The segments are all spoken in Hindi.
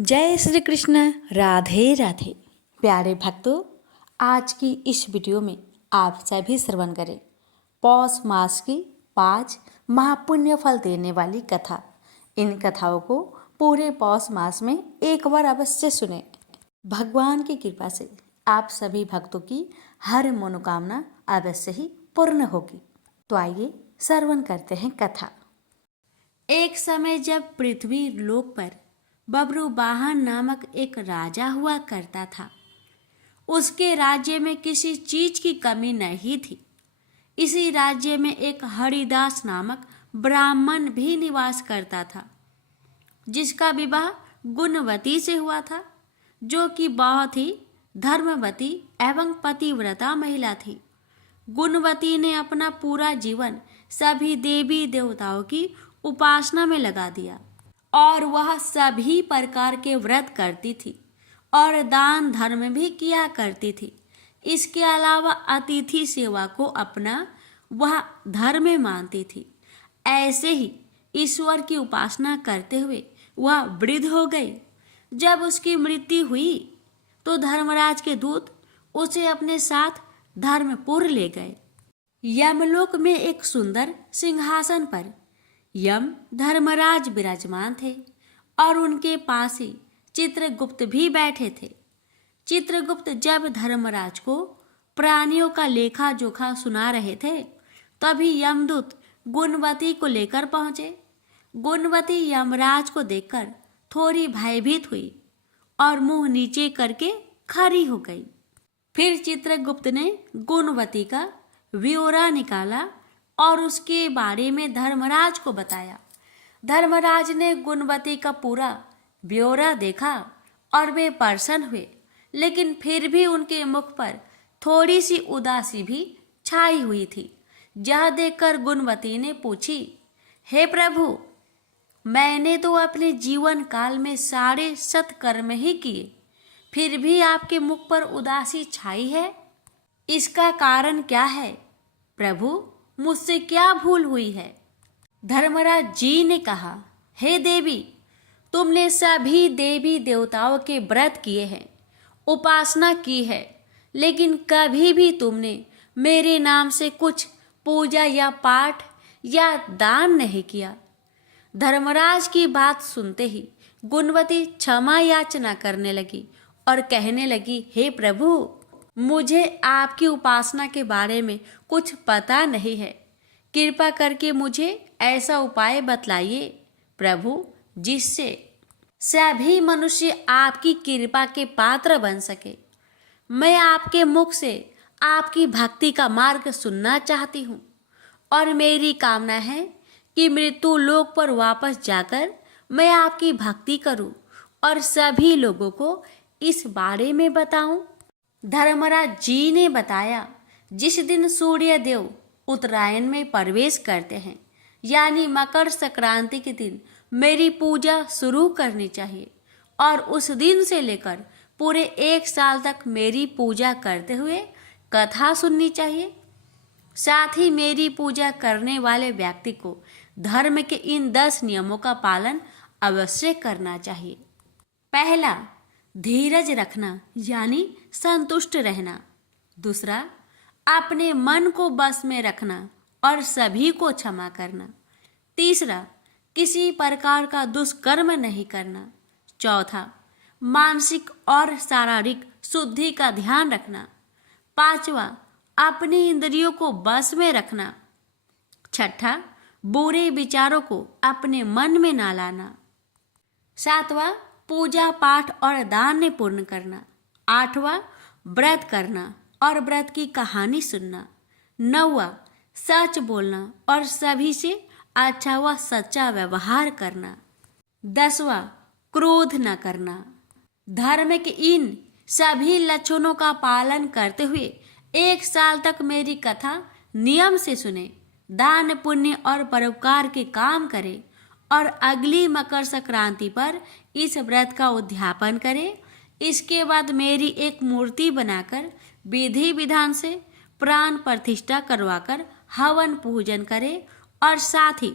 जय श्री कृष्ण। राधे राधे। प्यारे भक्तों, आज की इस वीडियो में आप सभी श्रवण करें पौष मास की 5 महापुण्य फल देने वाली कथा। इन कथाओं को पूरे पौष मास में एक बार अवश्य सुने। भगवान की कृपा से आप सभी भक्तों की हर मनोकामना अवश्य ही पूर्ण होगी। तो आइए श्रवण करते हैं कथा। एक समय जब पृथ्वी लोक पर बब्रुवाहन नामक एक राजा हुआ करता था। उसके राज्य में किसी चीज की कमी नहीं थी। इसी राज्य में एक हरिदास नामक ब्राह्मण भी निवास करता था, जिसका विवाह गुणवती से हुआ था, जो कि बहुत ही धर्मवती एवं पतिव्रता महिला थी। गुणवती ने अपना पूरा जीवन सभी देवी देवताओं की उपासना में लगा दिया और वह सभी प्रकार के व्रत करती थी और दान धर्म भी किया करती थी। इसके अलावा अतिथि सेवा को अपना वह धर्म मानती थी। ऐसे ही ईश्वर की उपासना करते हुए वह वृद्ध हो गई। जब उसकी मृत्यु हुई तो धर्मराज के दूत उसे अपने साथ धर्मपुर ले गए। यमलोक में एक सुंदर सिंहासन पर यम धर्मराज विराजमान थे और उनके पास ही चित्रगुप्त भी बैठे थे। चित्रगुप्त जब धर्मराज को प्राणियों का लेखा जोखा सुना रहे थे, तभी यमदूत गुणवती को लेकर पहुंचे। गुणवती यमराज को देखकर थोड़ी भयभीत हुई और मुंह नीचे करके खड़ी हो गई। फिर चित्रगुप्त ने गुणवती का ब्यौरा निकाला और उसके बारे में धर्मराज को बताया। धर्मराज ने गुणवती का पूरा ब्यौरा देखा और वे प्रसन्न हुए, लेकिन फिर भी उनके मुख पर थोड़ी सी उदासी भी छाई हुई थी। यह देखकर गुणवती ने पूछी, हे प्रभु, मैंने तो अपने जीवन काल में सारे सत्कर्म ही किए, फिर भी आपके मुख पर उदासी छाई है। इसका कारण क्या है? प्रभु, मुझसे क्या भूल हुई है? धर्मराज जी ने कहा, हे देवी, तुमने सभी देवी देवताओं के व्रत किए हैं, उपासना की है, लेकिन कभी भी तुमने मेरे नाम से कुछ पूजा या पाठ या दान नहीं किया। धर्मराज की बात सुनते ही गुणवती क्षमा याचना करने लगी और कहने लगी, हे प्रभु, मुझे आपकी उपासना के बारे में कुछ पता नहीं है। कृपा करके मुझे ऐसा उपाय बतलाइए प्रभु, जिससे सभी मनुष्य आपकी कृपा के पात्र बन सके। मैं आपके मुख से आपकी भक्ति का मार्ग सुनना चाहती हूँ और मेरी कामना है कि मृत्यु लोक पर वापस जाकर मैं आपकी भक्ति करूँ और सभी लोगों को इस बारे में बताऊं। धर्मराज जी ने बताया, जिस दिन सूर्य देव उत्तरायण में प्रवेश करते हैं, यानी मकर संक्रांति के दिन मेरी पूजा शुरू करनी चाहिए और उस दिन से लेकर पूरे 1 साल तक मेरी पूजा करते हुए कथा सुननी चाहिए। साथ ही मेरी पूजा करने वाले व्यक्ति को धर्म के इन 10 नियमों का पालन अवश्य करना चाहिए। पहला, धीरज रखना यानी संतुष्ट रहना। दूसरा, अपने मन को बस में रखना और सभी को क्षमा करना। तीसरा, किसी प्रकार का दुष्कर्म नहीं करना। चौथा, मानसिक और शारीरिक शुद्धि का ध्यान रखना। पांचवा, अपनी इंद्रियों को बस में रखना। छठा, बुरे विचारों को अपने मन में ना लाना। सातवां, पूजा पाठ और दान पूर्ण करना। आठवां, व्रत करना और व्रत की कहानी सुनना। नौवां, सच बोलना और सभी से अच्छा व सच्चा व्यवहार करना। 10वां, क्रोध न करना। धर्म के इन सभी लक्षणों का पालन करते हुए 1 साल तक मेरी कथा नियम से सुने, दान पुण्य और परोपकार के काम करें और अगली मकर संक्रांति पर इस व्रत का उद्यापन करें। इसके बाद मेरी एक मूर्ति बनाकर विधि विधान से प्राण प्रतिष्ठा करवाकर हवन पूजन करें और साथ ही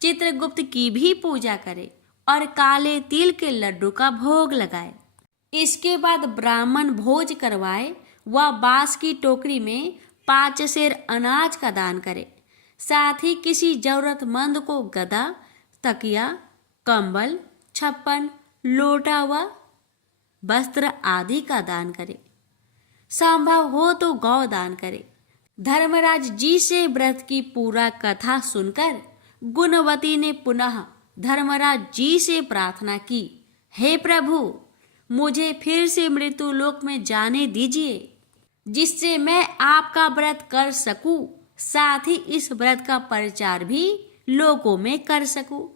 चित्रगुप्त की भी पूजा करें और काले तिल के लड्डू का भोग लगाए। इसके बाद ब्राह्मण भोज करवाए व बांस की टोकरी में 5 सेर अनाज का दान करे। साथ ही किसी जरूरतमंद को गदा, तकिया, कंबल, छप्पन, लोटा व वस्त्र आदि का दान करे। संभव हो तो गौ दान करे। धर्मराज जी से व्रत की पूरा कथा सुनकर गुणवती ने पुनः धर्मराज जी से प्रार्थना की, हे प्रभु, मुझे फिर से मृत्यु लोक में जाने दीजिए, जिससे मैं आपका व्रत कर सकूं, साथ ही इस व्रत का प्रचार भी लोगों में कर सकूं।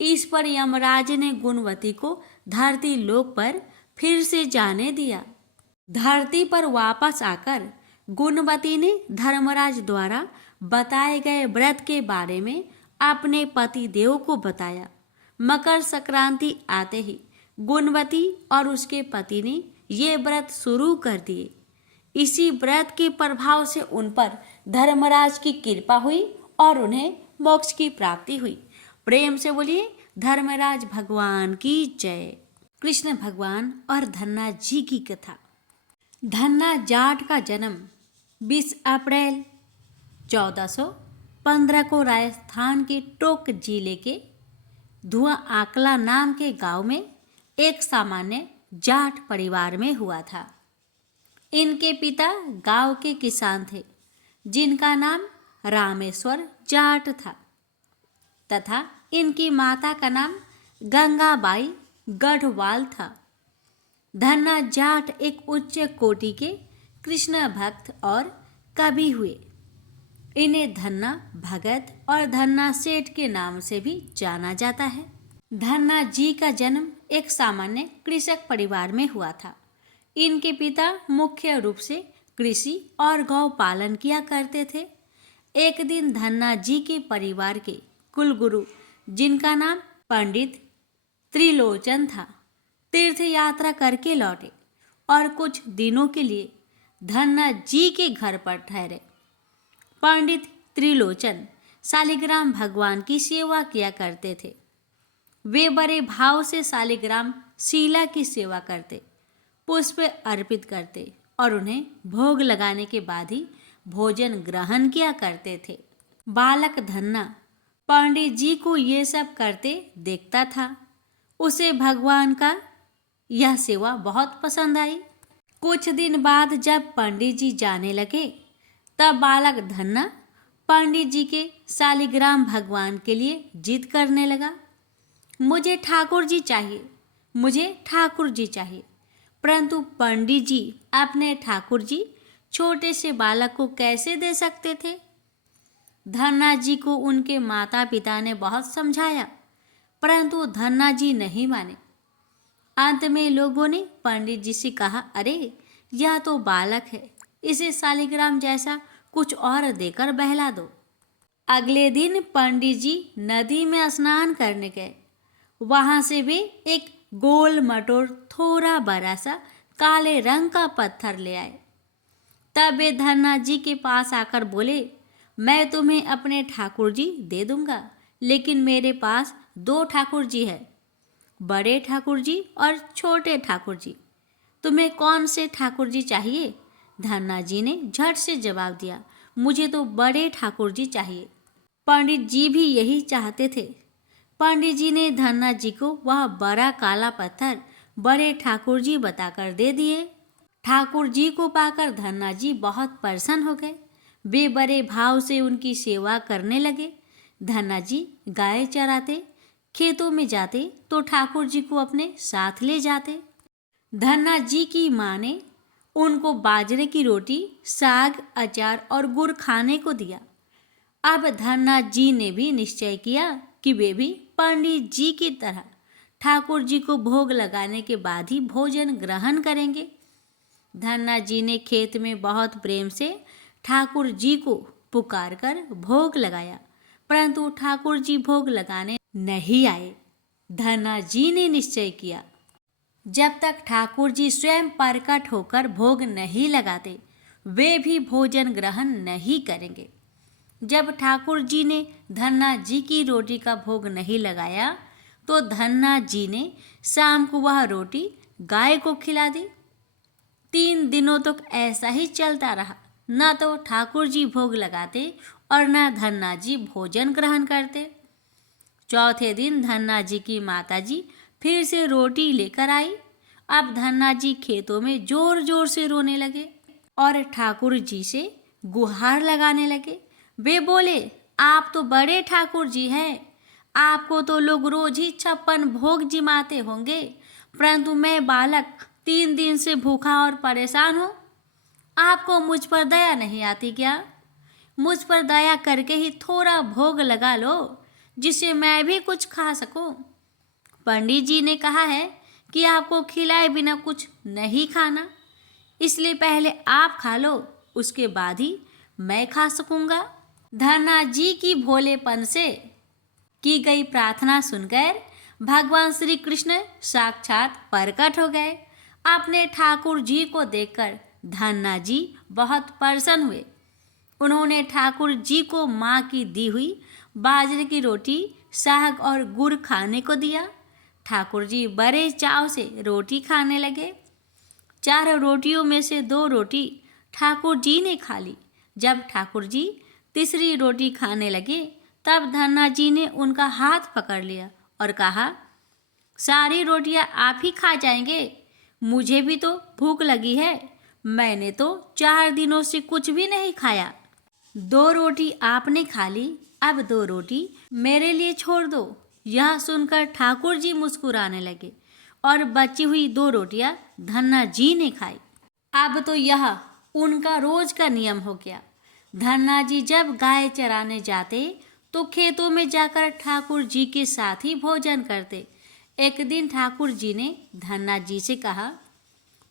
इस पर यमराज ने गुणवती को धरती लोक पर फिर से जाने दिया। धरती पर वापस आकर गुणवती ने धर्मराज द्वारा बताए गए व्रत के बारे में अपने पति देव को बताया। मकर संक्रांति आते ही गुणवती और उसके पति ने ये व्रत शुरू कर दिए। इसी व्रत के प्रभाव से उन पर धर्मराज की कृपा हुई और उन्हें मोक्ष की प्राप्ति हुई। प्रेम से बोलिए धर्मराज भगवान की जय। कृष्ण भगवान और धन्ना जी की कथा। धन्ना जाट का जन्म 20 अप्रैल 1415 को राजस्थान के टोंक जिले के धुआं आकला नाम के गांव में एक सामान्य जाट परिवार में हुआ था। इनके पिता गांव के किसान थे, जिनका नाम रामेश्वर जाट था, तथा इनकी माता का नाम गंगाबाई गढ़वाल था। धन्ना जाट एक उच्च कोटि के कृष्ण भक्त और कवि हुए। इन्हें धन्ना भगत और धन्ना सेठ के नाम से भी जाना जाता है। धन्ना जी का जन्म एक सामान्य कृषक परिवार में हुआ था। इनके पिता मुख्य रूप से कृषि और गौ पालन किया करते थे। एक दिन धन्ना जी के परिवार के कुलगुरु, जिनका नाम पंडित त्रिलोचन था, तीर्थ यात्रा करके लौटे और कुछ दिनों के लिए धन्ना जी के घर पर ठहरे। पंडित त्रिलोचन शालिग्राम भगवान की सेवा किया करते थे। वे बड़े भाव से शालिग्राम शिला की सेवा करते, पुष्प अर्पित करते और उन्हें भोग लगाने के बाद ही भोजन ग्रहण किया करते थे। बालक धन्ना पंडित जी को ये सब करते देखता था। उसे भगवान का यह सेवा बहुत पसंद आई। कुछ दिन बाद जब पंडित जी जाने लगे, तब बालक धन्ना पंडित जी के शालिग्राम भगवान के लिए जिद करने लगा, मुझे ठाकुर जी चाहिए, मुझे ठाकुर जी चाहिए। परंतु पंडित जी अपने ठाकुर जी छोटे से बालक को कैसे दे सकते थे। धन्ना जी को उनके माता पिता ने बहुत समझाया, परंतु धन्ना जी नहीं माने। अंत में लोगों ने पंडित जी से कहा, अरे यह तो बालक है, इसे शालिग्राम जैसा कुछ और देकर बहला दो। अगले दिन पंडित जी नदी में स्नान करने गए। वहां से वे एक गोल मटोर थोड़ा बड़ा सा काले रंग का पत्थर ले आए। तब वे धन्ना जी के पास आकर बोले, मैं तुम्हें अपने ठाकुर जी दे दूंगा, लेकिन मेरे पास 2 ठाकुर जी है, बड़े ठाकुर जी और छोटे ठाकुर जी। तुम्हें कौन से ठाकुर जी चाहिए? धन्ना जी ने झट से जवाब दिया, मुझे तो बड़े ठाकुर जी चाहिए। पंडित जी भी यही चाहते थे। पंडित जी ने धन्ना जी को वह बड़ा काला पत्थर बड़े ठाकुर जी बताकर दे दिए। ठाकुर जी को पाकर धन्ना जी बहुत प्रसन्न हो गए। वे बड़े भाव से उनकी सेवा करने लगे। धन्ना जी गाय चराते, खेतों में जाते तो ठाकुर जी को अपने साथ ले जाते। धन्ना जी की माँ ने उनको बाजरे की रोटी, साग, अचार और गुड़ खाने को दिया। अब धन्ना जी ने भी निश्चय किया कि वे भी पंडित जी की तरह ठाकुर जी को भोग लगाने के बाद ही भोजन ग्रहण करेंगे। धन्ना जी ने खेत में बहुत प्रेम से ठाकुर जी को पुकारकर भोग लगाया, परंतु ठाकुर जी भोग लगाने नहीं आए। धन्ना जी ने निश्चय किया, जब तक ठाकुर जी स्वयं प्रकट होकर भोग नहीं लगाते, वे भी भोजन ग्रहण नहीं करेंगे। जब ठाकुर जी ने धन्ना जी की रोटी का भोग नहीं लगाया, तो धन्ना जी ने शाम को वह रोटी गाय को खिला दी। 3 दिनों तक ऐसा ही चलता रहा। न तो ठाकुर जी भोग लगाते और न धन्ना जी भोजन ग्रहण करते। चौथे दिन धन्ना जी की माता जी फिर से रोटी लेकर आई। अब धन्ना जी खेतों में जोर जोर से रोने लगे और ठाकुर जी से गुहार लगाने लगे। वे बोले, आप तो बड़े ठाकुर जी हैं, आपको तो लोग रोज ही 56 भोग जिमाते होंगे, परंतु मैं बालक 3 दिन से भूखा और परेशान हूँ। आपको मुझ पर दया नहीं आती क्या? मुझ पर दया करके ही थोड़ा भोग लगा लो, जिससे मैं भी कुछ खा सकूं। पंडित जी ने कहा है कि आपको खिलाए बिना कुछ नहीं खाना, इसलिए पहले आप खा लो, उसके बाद ही मैं खा सकूंगा। धन्ना जी की भोलेपन से की गई प्रार्थना सुनकर भगवान श्री कृष्ण साक्षात प्रकट हो गए। अपने ठाकुर जी को देखकर धन्ना जी बहुत प्रसन्न हुए। उन्होंने ठाकुर जी को माँ की दी हुई बाजरे की रोटी, साग और गुड़ खाने को दिया। ठाकुर जी बड़े चाव से रोटी खाने लगे। 4 रोटियों में से 2 रोटी ठाकुर जी ने खा ली। जब ठाकुर जी तीसरी रोटी खाने लगे, तब धन्ना जी ने उनका हाथ पकड़ लिया और कहा, सारी रोटियां आप ही खा जाएंगे, मुझे भी तो भूख लगी है, मैंने तो 4 दिनों से कुछ भी नहीं खाया। 2 रोटी आपने खा ली, अब 2 रोटी मेरे लिए छोड़ दो। यह सुनकर ठाकुर जी मुस्कुराने लगे और बची हुई 2 रोटियां धन्ना जी ने खाई। अब तो यह उनका रोज का नियम हो गया। धन्ना जी जब गाय चराने जाते तो खेतों में जाकर ठाकुर जी के साथ ही भोजन करते। एक दिन ठाकुर जी ने धन्ना जी से कहा,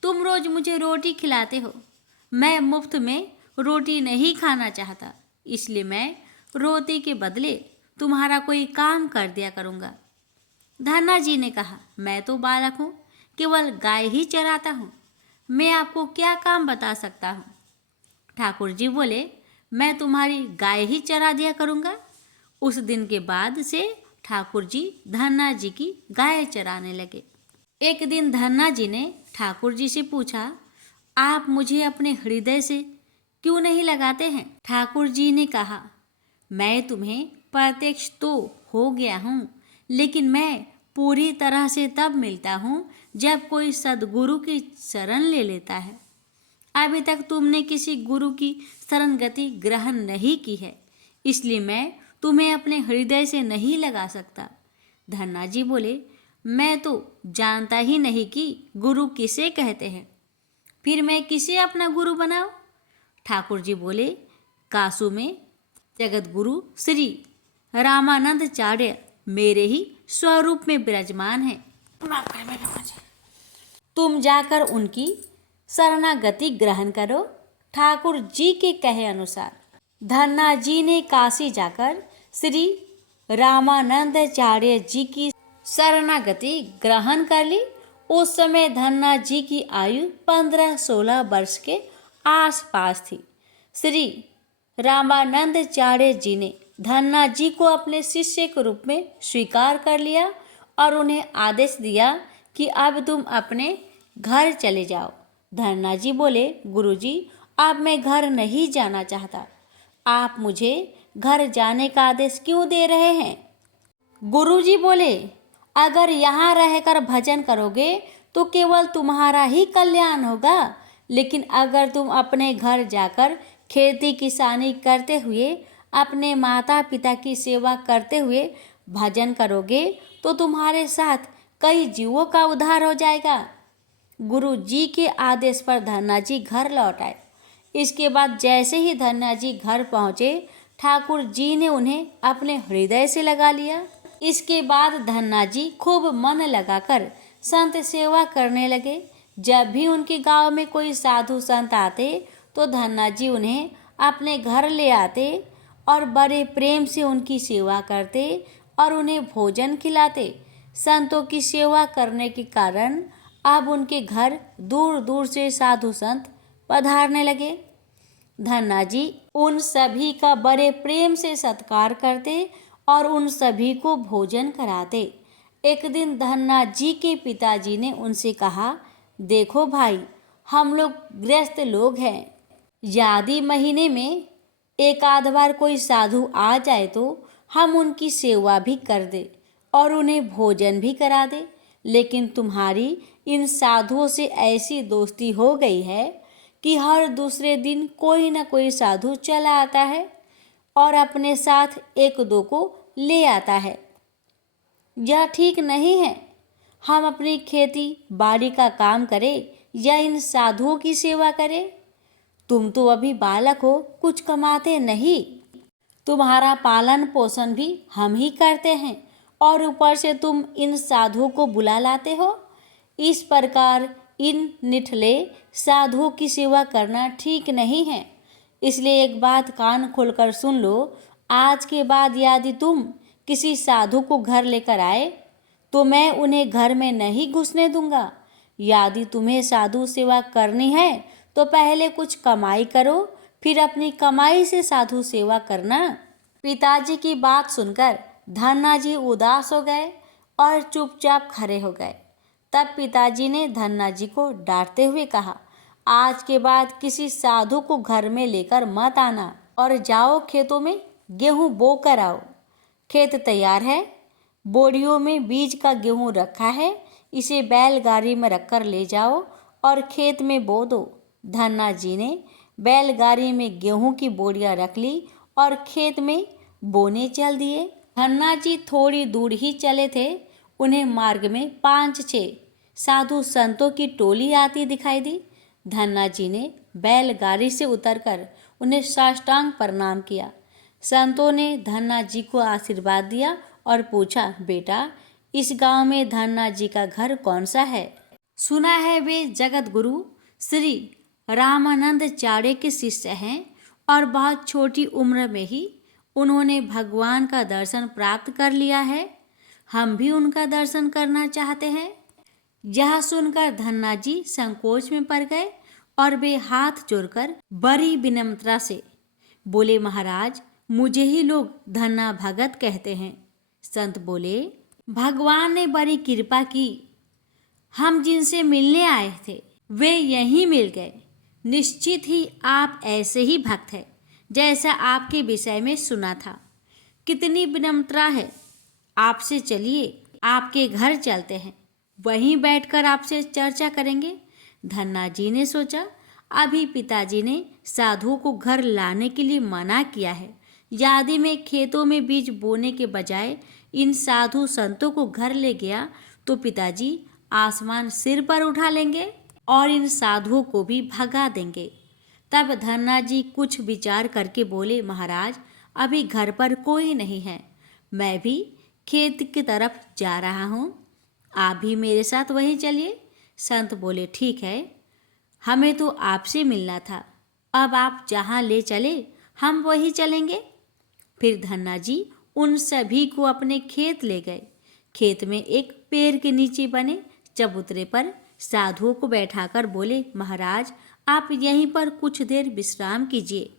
तुम रोज मुझे रोटी खिलाते हो, मैं मुफ्त में रोटी नहीं खाना चाहता, इसलिए मैं रोटी के बदले तुम्हारा कोई काम कर दिया करूँगा। धन्ना जी ने कहा, मैं तो बालक हूँ, केवल गाय ही चराता हूँ, मैं आपको क्या काम बता सकता हूँ। ठाकुर जी बोले, मैं तुम्हारी गाय ही चरा दिया करूँगा। उस दिन के बाद से ठाकुर जी धन्ना जी की गाय चराने लगे। एक दिन धन्ना जी ने ठाकुर जी से पूछा, आप मुझे अपने हृदय से क्यों नहीं लगाते हैं? ठाकुर जी ने कहा, मैं तुम्हें प्रत्यक्ष तो हो गया हूँ, लेकिन मैं पूरी तरह से तब मिलता हूँ जब कोई सद्गुरु की शरण ले लेता है। अभी तक तुमने किसी गुरु की शरण गति ग्रहण नहीं की है, इसलिए मैं तुम्हें अपने हृदय से नहीं लगा सकता। धन्ना जी बोले, मैं तो जानता ही नहीं कि गुरु किसे कहते हैं, फिर मैं किसे अपना गुरु बनाऊं? ठाकुर जी बोले, कासू में जगत गुरु श्री रामानंदाचार्य मेरे ही स्वरूप में विराजमान है। तुम जाकर उनकी शरणागति ग्रहण करो। ठाकुर जी के कहे अनुसार धन्ना जी ने काशी जाकर श्री रामानंदाचार्य जी की शरणागति ग्रहण कर ली। उस समय धन्ना जी की आयु 15-16 वर्ष के आसपास थी। श्री रामानंदाचार्य जी ने धन्ना जी को अपने शिष्य के रूप में स्वीकार कर लिया और उन्हें आदेश दिया कि अब तुम अपने घर चले जाओ। धन्ना जी बोले, गुरुजी, अब मैं घर नहीं जाना चाहता, आप मुझे घर जाने का आदेश क्यों दे रहे हैं? गुरुजी बोले, अगर यहाँ रहकर भजन करोगे तो केवल तुम्हारा ही कल्याण होगा, लेकिन अगर तुम अपने घर जाकर खेती किसानी करते हुए, अपने माता पिता की सेवा करते हुए भजन करोगे तो तुम्हारे साथ कई जीवों का उद्धार हो जाएगा। गुरु जी के आदेश पर धन्ना जी घर लौट आए। इसके बाद जैसे ही धन्ना जी घर पहुँचे, ठाकुर जी ने उन्हें अपने हृदय से लगा लिया। इसके बाद धन्ना जी खूब मन लगाकर संत सेवा करने लगे। जब भी उनके गांव में कोई साधु संत आते तो धन्ना जी उन्हें अपने घर ले आते और बड़े प्रेम से उनकी सेवा करते और उन्हें भोजन खिलाते। संतों की सेवा करने के कारण अब उनके घर दूर दूर से साधु संत पधारने लगे। धन्ना जी उन सभी का बड़े प्रेम से सत्कार करते और उन सभी को भोजन कराते। एक दिन धन्ना जी के पिताजी ने उनसे कहा, देखो भाई, हम लोग गृहस्थ लोग हैं। यदि महीने में एक आध बार कोई साधु आ जाए तो हम उनकी सेवा भी कर दे और उन्हें भोजन भी करा दे। लेकिन तुम्हारी इन साधुओं से ऐसी दोस्ती हो गई है कि हर दूसरे दिन कोई न कोई साधु चला आता है और अपने साथ एक दो को ले आता है। यह ठीक नहीं है। हम अपनी खेती बाड़ी का काम करें या इन साधुओं की सेवा करें। तुम तो अभी बालक हो, कुछ कमाते नहीं। तुम्हारा पालन पोषण भी हम ही करते हैं और ऊपर से तुम इन साधुओं को बुला लाते हो। इस प्रकार इन निठले साधुओं की सेवा करना ठीक नहीं है। इसलिए एक बात कान खोलकर सुन लो, आज के बाद यदि तुम किसी साधु को घर लेकर आए तो मैं उन्हें घर में नहीं घुसने दूंगा। यदि तुम्हें साधु सेवा करनी है तो पहले कुछ कमाई करो, फिर अपनी कमाई से साधु सेवा करना। पिताजी की बात सुनकर धन्ना जी उदास हो गए और चुपचाप खड़े हो गए। तब पिताजी ने धन्ना जी को डांटते हुए कहा, आज के बाद किसी साधु को घर में लेकर मत आना और जाओ खेतों में गेहूं बो कर आओ। खेत तैयार है, बोरियों में बीज का गेहूं रखा है, इसे बैलगाड़ी में रखकर ले जाओ और खेत में बो दो। धन्ना जी ने बैलगाड़ी में गेहूं की बोरियां रख ली और खेत में बोने चल दिए। धन्ना जी थोड़ी दूर ही चले थे, उन्हें मार्ग में 5-6 साधु संतों की टोली आती दिखाई दी। धन्ना जी ने बैलगाड़ी से उतरकर उन्हें साष्टांग प्रणाम किया। संतों ने धन्ना जी को आशीर्वाद दिया और पूछा, बेटा, इस गांव में धन्ना जी का घर कौन सा है? सुना है वे जगत गुरु श्री रामानंदाचार्य के शिष्य हैं और बहुत छोटी उम्र में ही उन्होंने भगवान का दर्शन प्राप्त कर लिया है। हम भी उनका दर्शन करना चाहते हैं। यह सुनकर धन्ना जी संकोच में पड़ गए और वे हाथ जोड़कर बड़ी विनम्रता से बोले, महाराज, मुझे ही लोग धन्ना भगत कहते हैं। संत बोले, भगवान ने बड़ी कृपा की। हम जिनसे मिलने आए थे वे यहीं मिल गए। निश्चित ही आप ऐसे ही भक्त हैं जैसा आपके विषय में सुना था। कितनी विनम्रता है। आपसे चलिए, आपके घर चलते हैं, वहीं बैठकर आपसे चर्चा करेंगे। धन्ना जी ने सोचा, अभी पिताजी ने साधुओं को घर लाने के लिए मना किया है। यदि मैं खेतों में बीज बोने के बजाय इन साधु संतों को घर ले गया तो पिताजी आसमान सिर पर उठा लेंगे और इन साधुओं को भी भगा देंगे। तब धन्ना जी कुछ विचार करके बोले, महाराज, अभी घर पर कोई नहीं है, मैं भी खेत की तरफ जा रहा हूँ, आप भी मेरे साथ वहीं चलिए। संत बोले, ठीक है, हमें तो आपसे मिलना था, अब आप जहाँ ले चले हम वहीं चलेंगे। फिर धन्ना जी उन सभी को अपने खेत ले गए। खेत में एक पेड़ के नीचे बने चबूतरे पर साधुओं को बैठाकर बोले, महाराज, आप यहीं पर कुछ देर विश्राम कीजिए,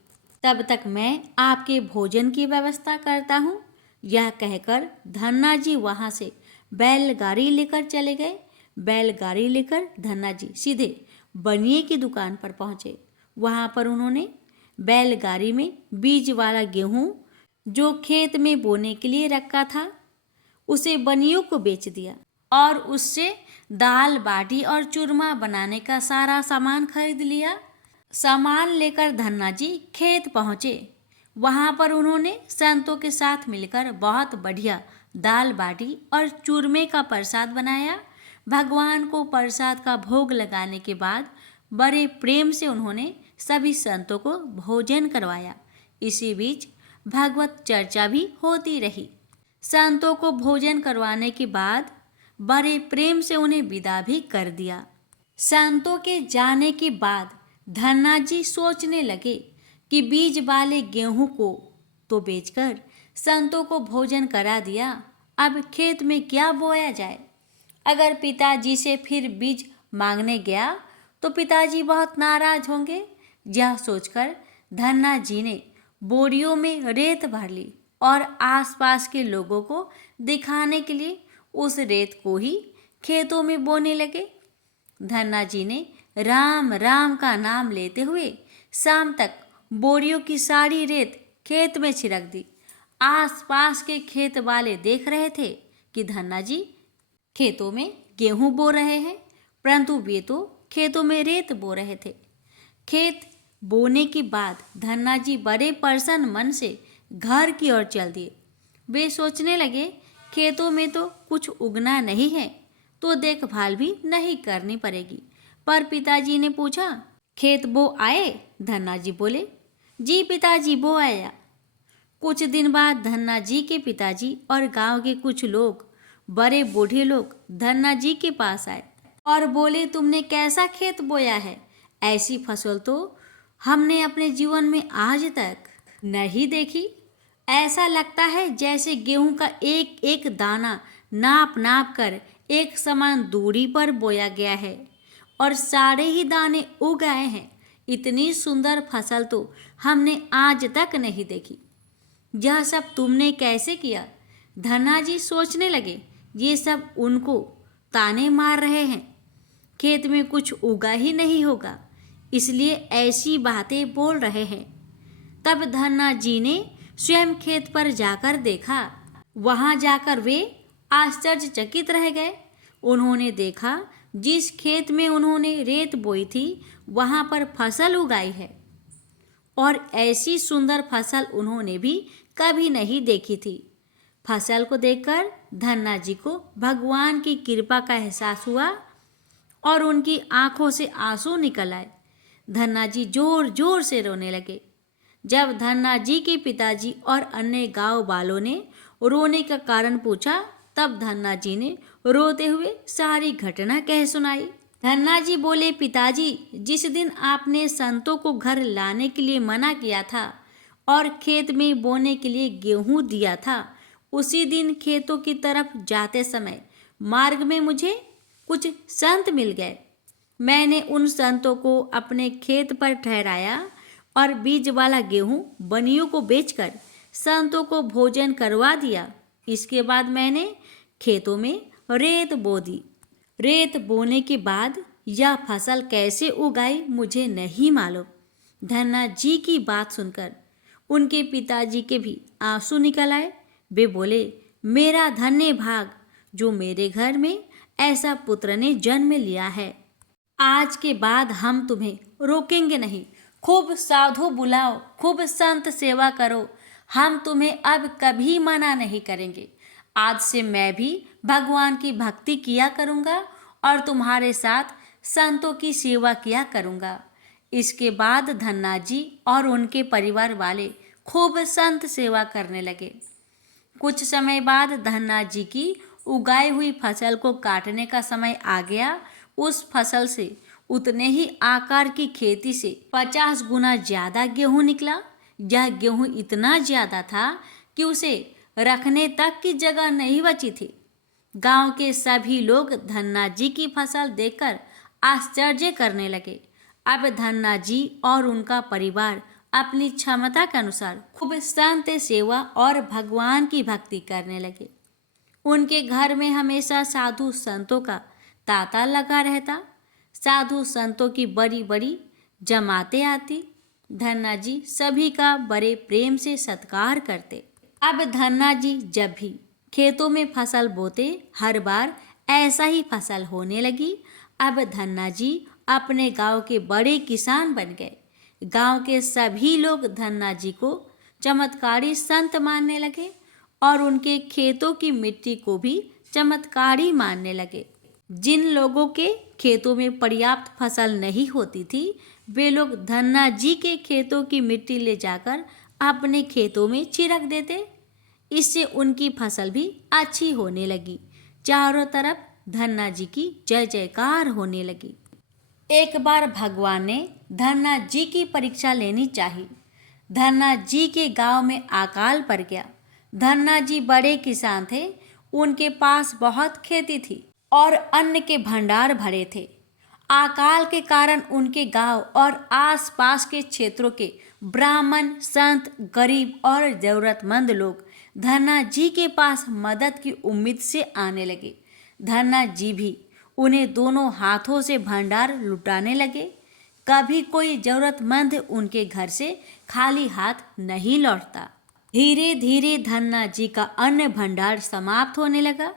तब तक मैं आपके भोजन की व्यवस्था करता हूँ। यह कहकर धन्ना जी वहाँ से बैलगाड़ी लेकर चले गए। बैलगाड़ी लेकर धन्ना जी सीधे बनिए की दुकान पर पहुँचे। वहाँ पर उन्होंने बैलगाड़ी में बीज वाला गेहूँ जो खेत में बोने के लिए रखा था उसे बनियों को बेच दिया और उससे दाल बाटी और चूरमा बनाने का सारा सामान खरीद लिया। सामान लेकर धन्ना जी खेत पहुँचे। वहाँ पर उन्होंने संतों के साथ मिलकर बहुत बढ़िया दाल बाटी और चूरमे का प्रसाद बनाया। भगवान को प्रसाद का भोग लगाने के बाद बड़े प्रेम से उन्होंने सभी संतों को भोजन करवाया। इसी बीच भागवत चर्चा भी होती रही। संतों को भोजन करवाने के बाद बड़े प्रेम से उन्हें विदा भी कर दिया। संतों के जाने के बाद धन्ना जी सोचने लगे कि बीज वाले गेहूं को तो बेचकर संतों को भोजन करा दिया, अब खेत में क्या बोया जाए। अगर पिताजी से फिर बीज मांगने गया तो पिताजी बहुत नाराज होंगे। यह सोचकर धन्ना जी ने बोरियों में रेत भर ली और आसपास के लोगों को दिखाने के लिए उस रेत को ही खेतों में बोने लगे। धन्ना जी ने राम राम का नाम लेते हुए शाम तक बोरियों की सारी रेत खेत में छिड़क दी। आसपास के खेत वाले देख रहे थे कि धन्ना जी खेतों में गेहूं बो रहे हैं, परंतु वे तो खेतों में रेत बो रहे थे। खेत बोने के बाद धन्ना जी बड़े प्रसन्न मन से घर की ओर चल दिए। वे सोचने लगे, खेतों में तो कुछ उगना नहीं है तो देखभाल भी नहीं करनी पड़ेगी। पर पिताजी ने पूछा, खेत बो आए? धन्ना जी बोले, जी पिताजी, बो आया। कुछ दिन बाद धन्ना जी के पिताजी और गांव के कुछ लोग, बड़े बूढ़े लोग धन्ना जी के पास आए और बोले, तुमने कैसा खेत बोया है? ऐसी फसल तो हमने अपने जीवन में आज तक नहीं देखी। ऐसा लगता है जैसे गेहूं का एक एक दाना नाप नाप कर एक समान दूरी पर बोया गया है और सारे ही दाने उग आए हैं। इतनी सुंदर फसल तो हमने आज तक नहीं देखी। यह सब तुमने कैसे किया? धन्ना जी सोचने लगे, ये सब उनको ताने मार रहे हैं। खेत में कुछ उगा ही नहीं होगा, इसलिए ऐसी बातें बोल रहे हैं। तब धन्ना जी ने स्वयं खेत पर जाकर देखा। वहां जाकर वे आश्चर्यचकित रह गए। उन्होंने देखा, जिस खेत में उन्होंने रेत बोई थी वहां पर फसल उगाई है और ऐसी सुंदर फसल उन्होंने भी कभी नहीं देखी थी। फसल को देखकर धन्ना जी को भगवान की कृपा का एहसास हुआ और उनकी आंखों से आंसू निकल आए। धन्ना जी जोर जोर से रोने लगे। जब धन्ना जी के पिताजी और अन्य गांव वालों ने रोने का कारण पूछा, तब धन्ना जी ने रोते हुए सारी घटना कह सुनाई। धन्ना जी बोले, पिताजी, जिस दिन आपने संतों को घर लाने के लिए मना किया था और खेत में बोने के लिए गेहूं दिया था, उसी दिन खेतों की तरफ जाते समय मार्ग में मुझे कुछ संत मिल गए। मैंने उन संतों को अपने खेत पर ठहराया और बीज वाला गेहूं बनियों को बेचकर संतों को भोजन करवा दिया। इसके बाद मैंने खेतों में रेत बो दी। रेत बोने के बाद यह फसल कैसे उगाई मुझे नहीं मालूम। धन्ना जी की बात सुनकर उनके पिताजी के भी आंसू निकल आए। वे बोले, मेरा धन्य भाग जो मेरे घर में ऐसा पुत्र ने जन्म लिया है। आज के बाद हम तुम्हें रोकेंगे नहीं। खूब साधु बुलाओ, खूब संत सेवा करो, हम तुम्हें अब कभी मना नहीं करेंगे। आज से मैं भी भगवान की भक्ति किया करूँगा और तुम्हारे साथ संतों की सेवा किया करूँगा। इसके बाद धन्ना जी और उनके परिवार वाले खूब संत सेवा करने लगे। कुछ समय बाद धन्ना जी की उगाई हुई फसल को काटने का समय आ गया। उस फसल से उतने ही आकार की खेती से 50 गुना ज्यादा गेहूं निकला। यह गेहूं इतना ज्यादा था कि उसे रखने तक की जगह नहीं बची थी। गांव के सभी लोग धन्ना जी की फसल देखकर आश्चर्य करने लगे। अब धन्ना जी और उनका परिवार अपनी क्षमता के अनुसार खूब संत सेवा और भगवान की भक्ति करने लगे। उनके घर में हमेशा साधु संतों का तांता लगा रहता। साधु संतों की बड़ी बड़ी जमातें आती। धन्ना जी सभी का बड़े प्रेम से सत्कार करते। अब धन्ना जी जब भी खेतों में फसल बोते, हर बार ऐसा ही फसल होने लगी। अब धन्ना जी अपने गांव के बड़े किसान बन गए। गांव के सभी लोग धन्ना जी को चमत्कारी संत मानने लगे और उनके खेतों की मिट्टी को भी चमत्कारी मानने लगे। जिन लोगों के खेतों में पर्याप्त फसल नहीं होती थी, वे लोग धन्ना जी के खेतों की मिट्टी ले जाकर अपने खेतों में छिड़क देते। इससे उनकी फसल भी अच्छी होने लगी। चारों तरफ धन्ना जी की जय जयकार होने लगी। एक बार भगवान ने धन्ना जी की परीक्षा लेनी चाहिए। धन्ना जी के गांव में अकाल पड़ गया। धन्ना जी बड़े किसान थे। उनके पास बहुत खेती थी और अन्न के भंडार भरे थे। अकाल के कारण उनके गांव और आसपास के क्षेत्रों के ब्राह्मण, संत, गरीब और जरूरतमंद लोग धन्ना जी के पास मदद की उम्मीद से आने लगे। धन्ना जी भी उन्हें दोनों हाथों से भंडार लुटाने लगे। कभी कोई जरूरतमंद उनके घर से खाली हाथ नहीं लौटता। धीरे धीरे धन्ना जी का अन्न भंडार समाप्त होने लगा,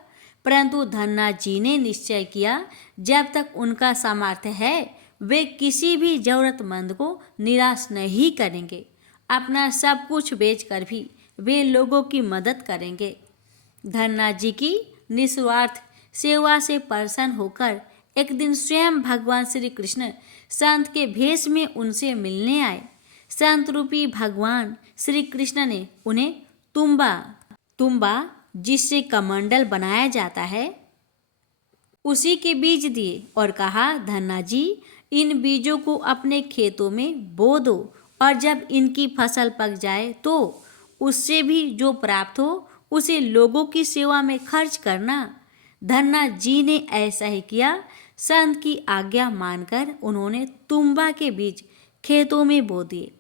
परंतु धन्ना जी ने निश्चय किया जब तक उनका सामर्थ्य है वे किसी भी जरूरतमंद को निराश नहीं करेंगे। अपना सब कुछ बेचकर भी वे लोगों की मदद करेंगे। धन्ना जी की निस्वार्थ सेवा से प्रसन्न होकर एक दिन स्वयं भगवान श्री कृष्ण संत के भेष में उनसे मिलने आए। संत रूपी भगवान श्री कृष्ण ने उन्हें तुम्बा जिससे कमंडल बनाया जाता है उसी के बीज दिए और कहा, धन्ना जी इन बीजों को अपने खेतों में बो दो और जब इनकी फसल पक जाए तो उससे भी जो प्राप्त हो उसे लोगों की सेवा में खर्च करना। धन्ना जी ने ऐसा ही किया। संत की आज्ञा मानकर उन्होंने तुम्बा के बीज खेतों में बो दिए।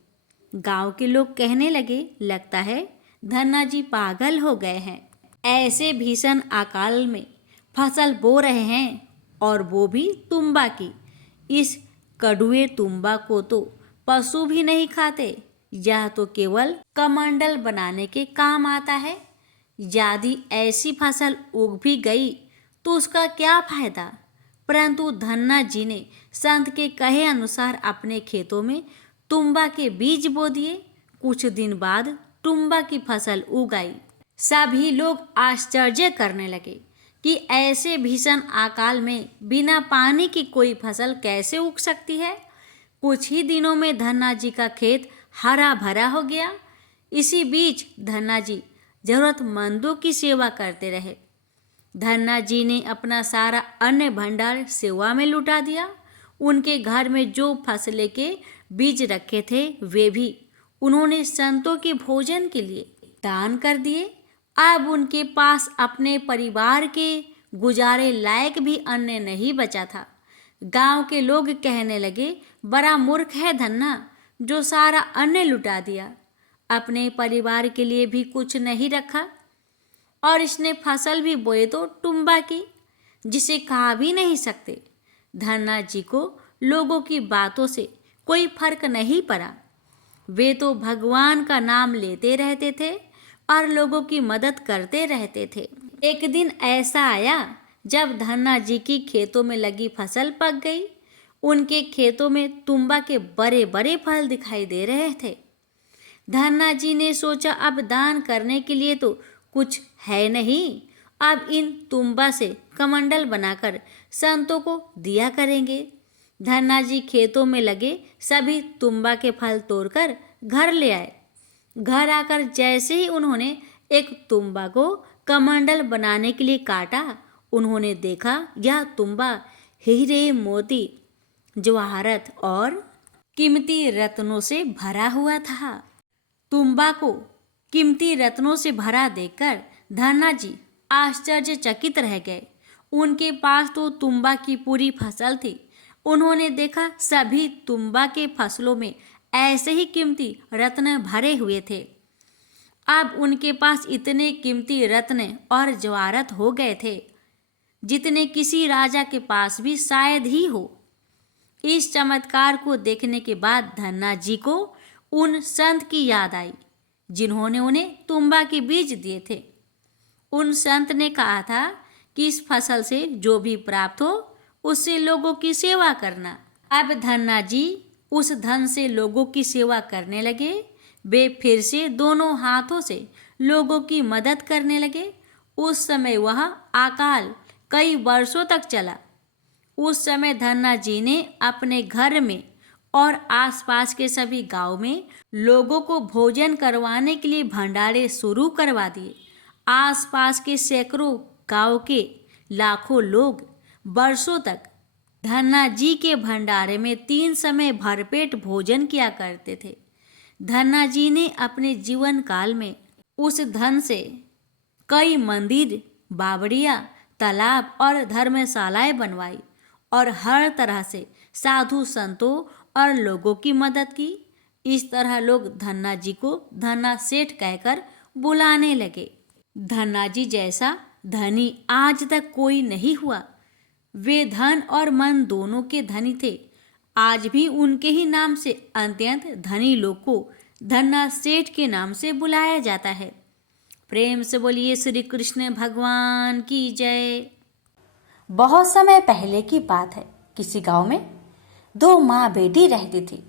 गांव के लोग कहने लगे, लगता है धन्ना जी पागल हो गए हैं, ऐसे भीषण अकाल में फसल बो रहे हैं और वो भी तुम्बा की। इस कड़ुए तुम्बा को तो पशु भी नहीं खाते, यह तो केवल कमंडल बनाने के काम आता है। यदि ऐसी फसल उग भी गई तो उसका क्या फायदा। परंतु धन्ना जी ने संत के कहे अनुसार अपने खेतों में तुम्बा के बीज बो दिए। कुछ दिन बाद तुम्बा की फसल उग आई। सभी लोग आश्चर्य करने लगे कि ऐसे भीषण अकाल में बिना पानी की कोई फसल कैसे उग सकती है। कुछ ही दिनों में धन्ना जी का खेत हरा भरा हो गया। इसी बीच धन्ना जी जरूरतमंदों की सेवा करते रहे। धन्ना जी ने अपना सारा अन्न भंडार सेवा में लुटा दिया। उनके घर में जो फसलें के बीज रखे थे वे भी उन्होंने संतों के भोजन के लिए दान कर दिए। अब उनके पास अपने परिवार के गुजारे लायक भी अन्न नहीं बचा था। गांव के लोग कहने लगे, बड़ा मूर्ख है धन्ना, जो सारा अन्न लुटा दिया, अपने परिवार के लिए भी कुछ नहीं रखा और इसने फसल भी बोए तो तुम्बा की, जिसे खा भी नहीं सकते। धन्ना जी को लोगों की बातों से कोई फर्क नहीं पड़ा। वे तो भगवान का नाम लेते रहते थे और लोगों की मदद करते रहते थे। एक दिन ऐसा आया जब धन्ना जी की खेतों में लगी फसल पक गई। उनके खेतों में तुम्बा के बड़े बड़े फल दिखाई दे रहे थे। धन्ना जी ने सोचा, अब दान करने के लिए तो कुछ है नहीं, अब इन तुम्बा से कमंडल बनाकर संतों को दिया करेंगे। धन्ना जी खेतों में लगे सभी तुम्बा के फल तोड़कर घर ले आए। घर आकर जैसे ही उन्होंने एक तुम्बा को कमंडल बनाने के लिए काटा, उन्होंने देखा यह तुम्बा हीरे, मोती, जवाहरत और कीमती रत्नों से भरा हुआ था। तुम्बा को कीमती रत्नों से भरा देखकर धन्ना जी आश्चर्यचकित रह गए। उनके पास तो तुम्बा की पूरी फसल थी। उन्होंने देखा सभी तुम्बा के फसलों में ऐसे ही कीमती रत्न भरे हुए थे। अब उनके पास इतने कीमती रत्न और जवाहरत हो गए थे जितने किसी राजा के पास भी शायद ही हो। इस चमत्कार को देखने के बाद धन्ना जी को उन संत की याद आई जिन्होंने उन्हें तुम्बा के बीज दिए थे। उन संत ने कहा था कि इस फसल से जो भी प्राप्त हो उससे लोगों की सेवा करना। अब धन्ना जी उस धन से लोगों की सेवा करने लगे। वे फिर से दोनों हाथों से लोगों की मदद करने लगे। उस समय वह अकाल कई वर्षों तक चला। उस समय धन्ना जी ने अपने घर में और आसपास के सभी गांव में लोगों को भोजन करवाने के लिए भंडारे शुरू करवा दिए। आसपास के सैकड़ों गांव के लाखों लोग वर्षों तक धन्ना जी के भंडारे में 3 समय भरपेट भोजन किया करते थे। धन्ना जी ने अपने जीवन काल में उस धन से कई मंदिर, बावड़ियाँ, तालाब और धर्मशालाएं बनवाई और हर तरह से साधु संतों और लोगों की मदद की। इस तरह लोग धन्ना जी को धन्ना सेठ कहकर बुलाने लगे। धन्ना जी जैसा धनी आज तक कोई नहीं हुआ। वे धन और मन दोनों के धनी थे। आज भी उनके ही नाम से अत्यंत धनी लोग को धन्ना सेठ के नाम से बुलाया जाता है। प्रेम से बोलिए श्री कृष्ण भगवान की जय। बहुत समय पहले की बात है। किसी गांव में दो माँ बेटी रहती थी।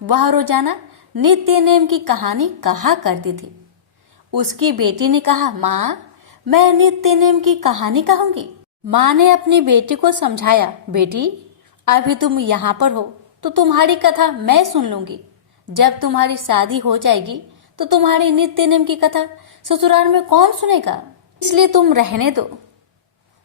वह रोजाना नित्य नेम की कहानी कहा करती थी। उसकी बेटी ने कहा, माँ मैं नित्य नेम की कहानी कहूंगी। माँ ने अपनी बेटी को समझाया, बेटी अभी तुम यहाँ पर हो तो तुम्हारी कथा मैं सुन लूंगी। जब तुम्हारी शादी हो जाएगी तो तुम्हारी नित्य नेम की कथा ससुराल में कौन सुनेगा, इसलिए तुम रहने दो।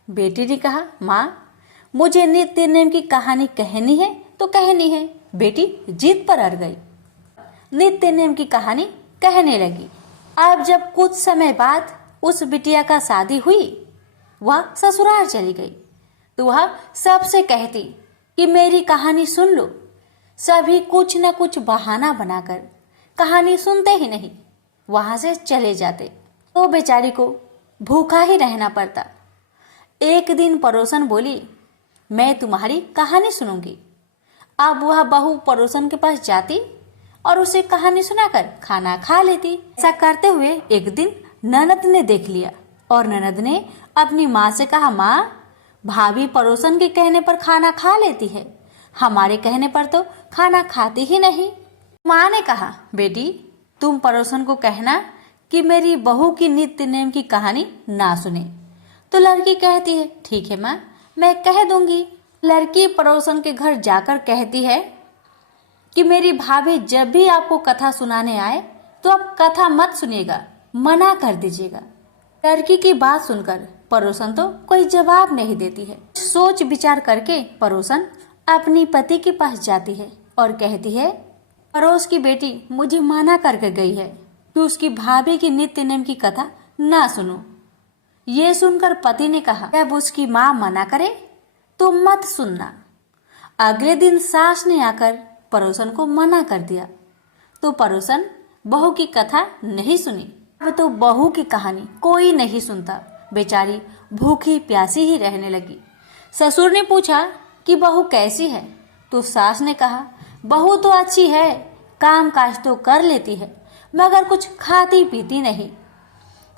बेटी ने कहा, माँ मुझे नित्य नेम की कहानी कहनी है तो कहनी है। बेटी जिद पर अड़ गई, नित्य नेम की कहानी कहने लगी। अब जब कुछ समय बाद उस बिटिया का शादी हुई, वह ससुराल चली गई तो वह सबसे कहती कि मेरी कहानी सुन लो। सभी कुछ न कुछ बहाना बनाकर कहानी सुनते ही नहीं, वहां से चले जाते तो बेचारी को भूखा ही रहना पड़ता। एक दिन पड़ोसन बोली, मैं तुम्हारी कहानी सुनूंगी। अब वह बहू पड़ोसन के पास जाती और उसे कहानी सुनाकर खाना खा लेती। ऐसा करते हुए एक दिन ननद ने देख लिया और ननद ने अपनी माँ से कहा, माँ भाभी पड़ोसन के कहने पर खाना खा लेती है, हमारे कहने पर तो खाना खाती ही नहीं। माँ ने कहा, बेटी तुम पड़ोसन को कहना कि मेरी बहू की नित्य नेम की कहानी ना सुने। तो लड़की कहती है, ठीक है माँ मैं कह दूंगी। लड़की पड़ोसन के घर जाकर कहती है कि मेरी भाभी जब भी आपको कथा सुनाने आए तो आप कथा मत सुनिएगा, मना कर दीजिएगा। लड़की की बात सुनकर पड़ोसन तो कोई जवाब नहीं देती है। सोच विचार करके पड़ोसन अपनी पति के पास जाती है और कहती है, पड़ोस की बेटी मुझे मना करके गई है कि उसकी भाभी की नित्य नेम की कथा ना सुनो। ये सुनकर पति ने कहा, जब उसकी माँ मना करे तो मत सुनना। अगले दिन सास ने आकर पड़ोसन को मना कर दिया तो पड़ोसन बहू की कथा नहीं सुनी। अब तो बहू की कहानी कोई नहीं सुनता, बेचारी भूखी प्यासी ही रहने लगी। ससुर ने पूछा कि बहू कैसी है, तो सास ने कहा, बहू तो अच्छी है, काम काज तो कर लेती है मगर कुछ खाती पीती नहीं।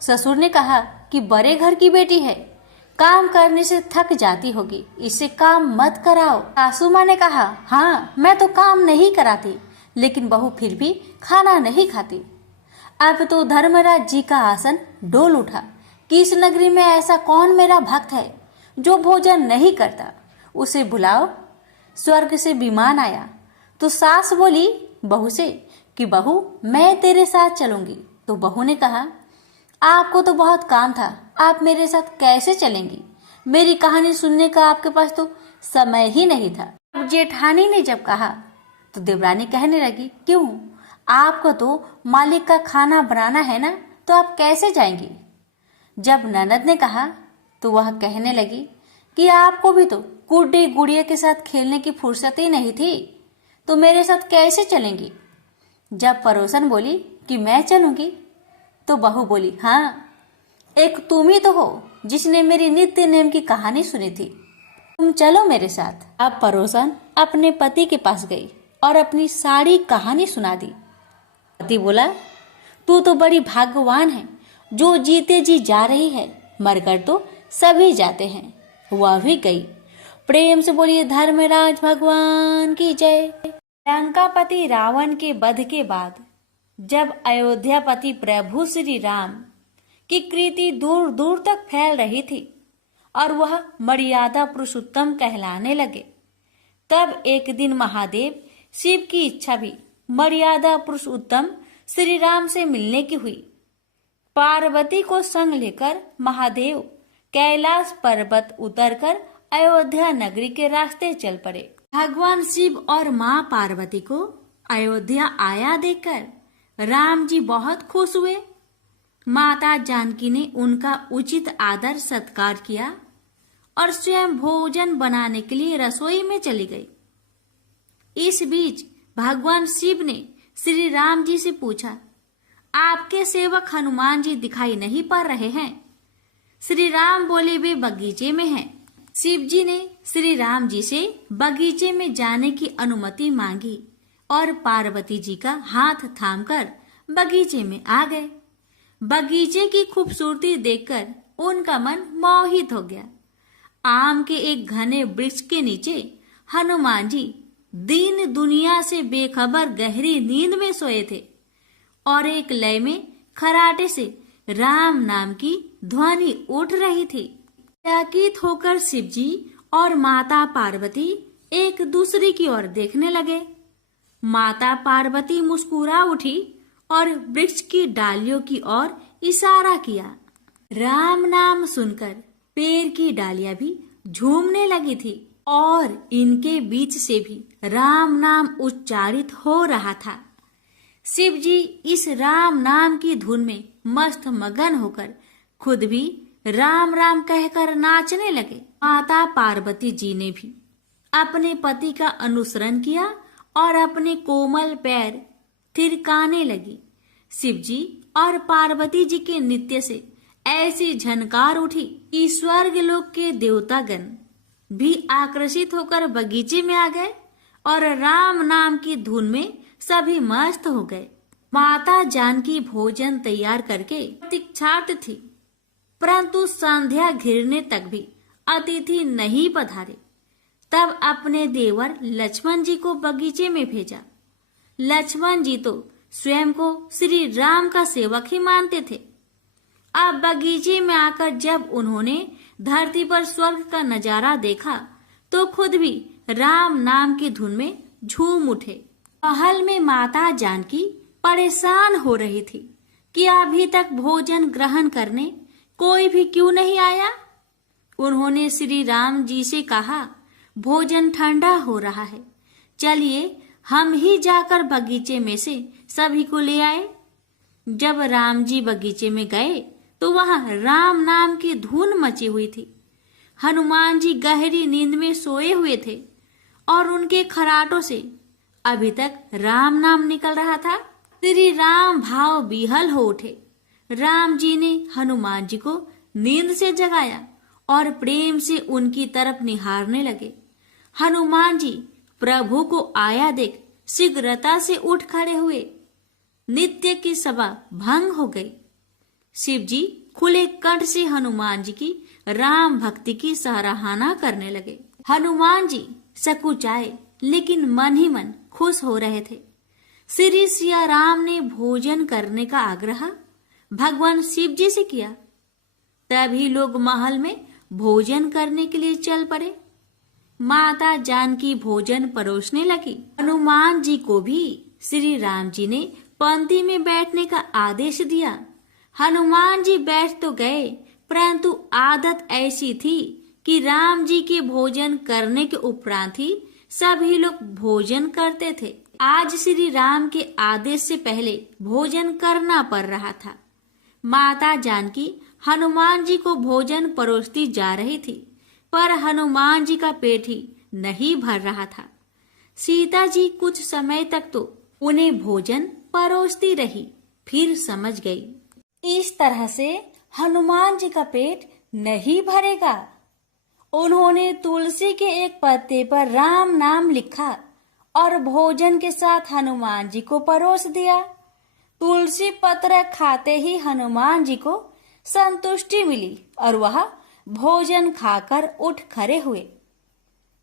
ससुर ने कहा कि बड़े घर की बेटी है, काम करने से थक जाती होगी, इससे काम मत कराओ। सासू माँ ने कहा, हाँ मैं तो काम नहीं कराती लेकिन बहू फिर भी खाना नहीं खाती। अब तो धर्मराज जी का आसन डोल उठा कि इस नगरी में ऐसा कौन मेरा भक्त है जो भोजन नहीं करता, उसे बुलाओ। स्वर्ग से विमान आया तो सास बोली बहू से कि बहू मैं तेरे साथ चलूंगी। तो बहू ने कहा, आपको तो बहुत काम था, आप मेरे साथ कैसे चलेंगी, मेरी कहानी सुनने का आपके पास तो समय ही नहीं था। जेठानी ने जब कहा तो देवरानी कहने लगी, क्यों आपको तो मालिक का खाना बनाना है ना, तो आप कैसे जाएंगी। जब ननद ने कहा तो वह कहने लगी कि आपको भी तो गुड्डे गुड़िया के साथ खेलने की फुर्सत ही नहीं थी, तो मेरे साथ कैसे चलेंगी। जब पड़ोसन बोली कि मैं चलूंगी तो बहू बोली, हाँ एक तुम ही तो हो जिसने मेरी नित्य नेम की कहानी सुनी थी, तुम चलो मेरे साथ। अब पड़ोसन अपने पति के पास गई और अपनी सारी कहानी सुना दी। पति बोला, तू तो बड़ी भाग्यवान है जो जीते जी जा रही है, मरकर तो सभी जाते हैं। वह भी गई। प्रेम से बोलिए धर्मराज भगवान की जय। लंकापति रावण के वध के बाद जब अयोध्यापति प्रभु श्री राम की कीर्ति दूर दूर तक फैल रही थी और वह मर्यादा पुरुषोत्तम कहलाने लगे, तब एक दिन महादेव शिव की इच्छा भी मर्यादा पुरुषोत्तम श्री राम से मिलने की हुई। पार्वती को संग लेकर महादेव कैलाश पर्वत उतरकर अयोध्या नगरी के रास्ते चल पड़े। भगवान शिव और माँ पार्वती को अयोध्या आया देखकर राम जी बहुत खुश हुए। माता जानकी ने उनका उचित आदर सत्कार किया और स्वयं भोजन बनाने के लिए रसोई में चली गई। इस बीच भगवान शिव ने श्री राम जी से पूछा, आपके सेवक हनुमान जी दिखाई नहीं पड़ रहे हैं। श्री राम बोले, वे बगीचे में हैं। शिव जी ने श्री राम जी से बगीचे में जाने की अनुमति मांगी और पार्वती जी का हाथ थामकर बगीचे में आ गए। बगीचे की खूबसूरती देखकर उनका मन मोहित हो गया। आम के एक घने वृक्ष के नीचे हनुमान जी दीन दुनिया से बेखबर गहरी नींद में सोए थे और एक लय में खराटे से राम नाम की ध्वनि उठ रही थी। चकित होकर शिव जी और माता पार्वती एक दूसरे की ओर देखने लगे। माता पार्वती मुस्कुरा उठी और वृक्ष की डालियों की ओर इशारा किया। राम नाम सुनकर पेड़ की डालियां भी झूमने लगी थी और इनके बीच से भी राम नाम उच्चारित हो रहा था। शिव जी इस राम नाम की धुन में मस्त मगन होकर खुद भी राम राम कहकर नाचने लगे। माता पार्वती जी ने भी अपने पति का अनुसरण किया और अपने कोमल पैर थिरकाने लगी। शिव जी और पार्वती जी के नृत्य से ऐसी झनकार उठी कि स्वर्गलोक के देवतागण भी आकर्षित होकर बगीचे में आ गए और राम नाम की धुन में सभी मस्त हो गए। माता जानकी भोजन तैयार करके प्रतीक्षारत थी, परंतु संध्या घिरने तक भी अतिथि नहीं पधारे। तब अपने देवर लक्ष्मण जी को बगीचे में भेजा। लक्ष्मण जी तो स्वयं को श्री राम का सेवक ही मानते थे। अब बगीचे में आकर जब उन्होंने धरती पर स्वर्ग का नजारा देखा तो खुद भी राम नाम की धुन में झूम उठे। महल में माता जानकी परेशान हो रही थी कि अभी तक भोजन ग्रहण करने कोई भी क्यों नहीं आया। उन्होंने श्री राम जी से कहा, भोजन ठंडा हो रहा है, चलिए हम ही जाकर बगीचे में से सभी को ले आए। जब राम जी बगीचे में गए तो वहां राम नाम की धुन मची हुई थी। हनुमान जी गहरी नींद में सोए हुए थे और उनके खराटों से अभी तक राम नाम निकल रहा था। श्री राम भाव विहल हो उठे। राम जी ने हनुमान जी को नींद से जगाया और प्रेम से उनकी तरफ निहारने लगे। हनुमान जी प्रभु को आया देख शीघ्रता से उठ खड़े हुए। नित्य की सभा भंग हो गई। शिव जी खुले कंठ से हनुमान जी की राम भक्ति की सराहना करने लगे। हनुमान जी सकुचाए लेकिन मन ही मन खुश हो रहे थे। श्री सिया राम ने भोजन करने का आग्रह भगवान शिव जी से किया। तभी लोग महल में भोजन करने के लिए चल पड़े। माता जानकी भोजन परोसने लगी। हनुमान जी को भी श्री राम जी ने पंक्ति में बैठने का आदेश दिया। हनुमान जी बैठ तो गए, परंतु आदत ऐसी थी कि राम जी के भोजन करने के उपरांत ही सभी लोग भोजन करते थे। आज श्री राम के आदेश से पहले भोजन करना पड़ रहा था। माता जानकी हनुमान जी को भोजन परोसती जा रही थी, पर हनुमान जी का पेट ही नहीं भर रहा था। सीता जी कुछ समय तक तो उन्हें भोजन परोसती रही, फिर समझ गई इस तरह से हनुमान जी का पेट नहीं भरेगा। उन्होंने तुलसी के एक पत्ते पर राम नाम लिखा और भोजन के साथ हनुमान जी को परोस दिया। तुलसी पत्र खाते ही हनुमान जी को संतुष्टि मिली और वह भोजन खाकर उठ खड़े हुए।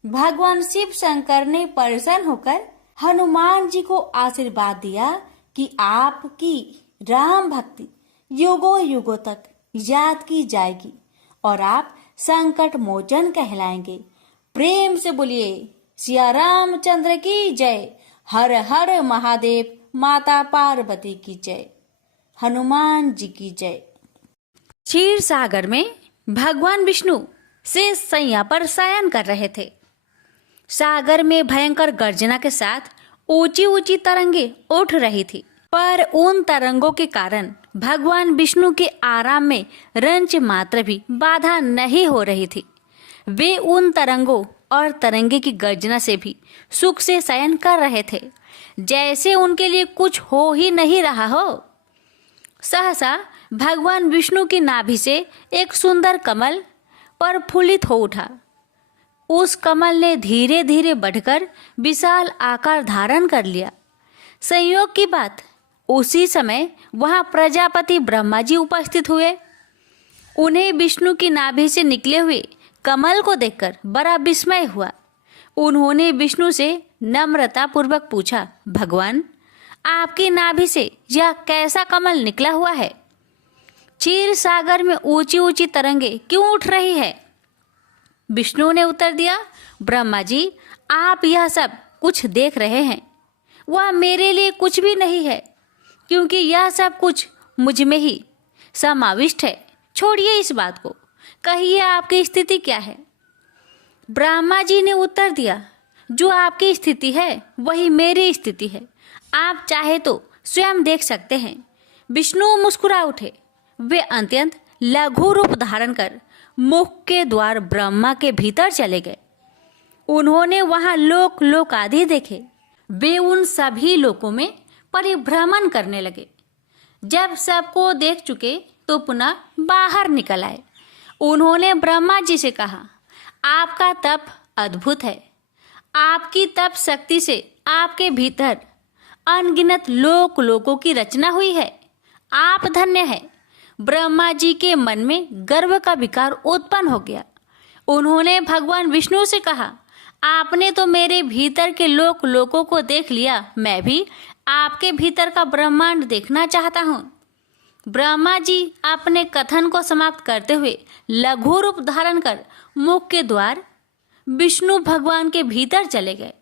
भगवान शिव शंकर ने प्रसन्न होकर हनुमान जी को आशीर्वाद दिया कि आपकी राम भक्ति युगों युगों तक याद की जाएगी और आप संकट मोचन कहलाएंगे। प्रेम से बोलिए सिया रामचंद्र की जय। हर हर महादेव। माता पार्वती की जय। हनुमान जी की जय। क्षीर सागर में भगवान विष्णु शेष शैया पर शयन कर रहे थे। सागर में भयंकर गर्जना के साथ ऊंची ऊंची तरंगे उठ रही थी, पर उन तरंगों के कारण भगवान विष्णु के आराम में रंच मात्र भी बाधा नहीं हो रही थी। वे उन तरंगों और तरंगे की गर्जना से भी सुख से शयन कर रहे थे, जैसे उनके लिए कुछ हो ही नहीं रहा हो। सहसा भगवान विष्णु की नाभि से एक सुंदर कमल प्रफुल्लित हो उठा। उस कमल ने धीरे धीरे बढ़कर विशाल आकार धारण कर लिया। संयोग की बात, उसी समय वहां प्रजापति ब्रह्मा जी उपस्थित हुए। उन्हें विष्णु की नाभि से निकले हुए कमल को देखकर बड़ा विस्मय हुआ। उन्होंने विष्णु से नम्रता पूर्वक पूछा, भगवान, आपकी नाभि से यह कैसा कमल निकला हुआ है? क्षीर सागर में ऊंची ऊंची तरंगे क्यों उठ रही है? विष्णु ने उत्तर दिया, ब्रह्मा जी, आप यह सब कुछ देख रहे हैं, वह मेरे लिए कुछ भी नहीं है, क्योंकि यह सब कुछ मुझ में ही समाविष्ट है। छोड़िए इस बात को, कहिए आपकी स्थिति क्या है? ब्रह्मा जी ने उत्तर दिया, जो आपकी स्थिति है वही मेरी स्थिति है, आप चाहे तो स्वयं देख सकते हैं। विष्णु मुस्कुरा उठे। वे अत्यंत लघु रूप धारण कर मुख के द्वार ब्रह्मा के भीतर चले गए। उन्होंने वहां लोक आदि देखे। वे उन सभी लोकों में परिभ्रमण करने लगे। जब सबको देख चुके तो पुनः बाहर निकल आए। उन्होंने ब्रह्मा जी से कहा, आपका तप अद्भुत है। आपकी तप शक्ति से आपके भीतर अनगिनत लोकों की रचना हुई है। आप धन्य है। ब्रह्मा जी के मन में गर्व का विकार उत्पन्न हो गया। उन्होंने भगवान विष्णु से कहा, आपने तो मेरे भीतर के लोकों को देख लिया, मैं भी आपके भीतर का ब्रह्मांड देखना चाहता हूँ। ब्रह्मा जी अपने कथन को समाप्त करते हुए लघु रूप धारण कर मुख के द्वार विष्णु भगवान के भीतर चले गए।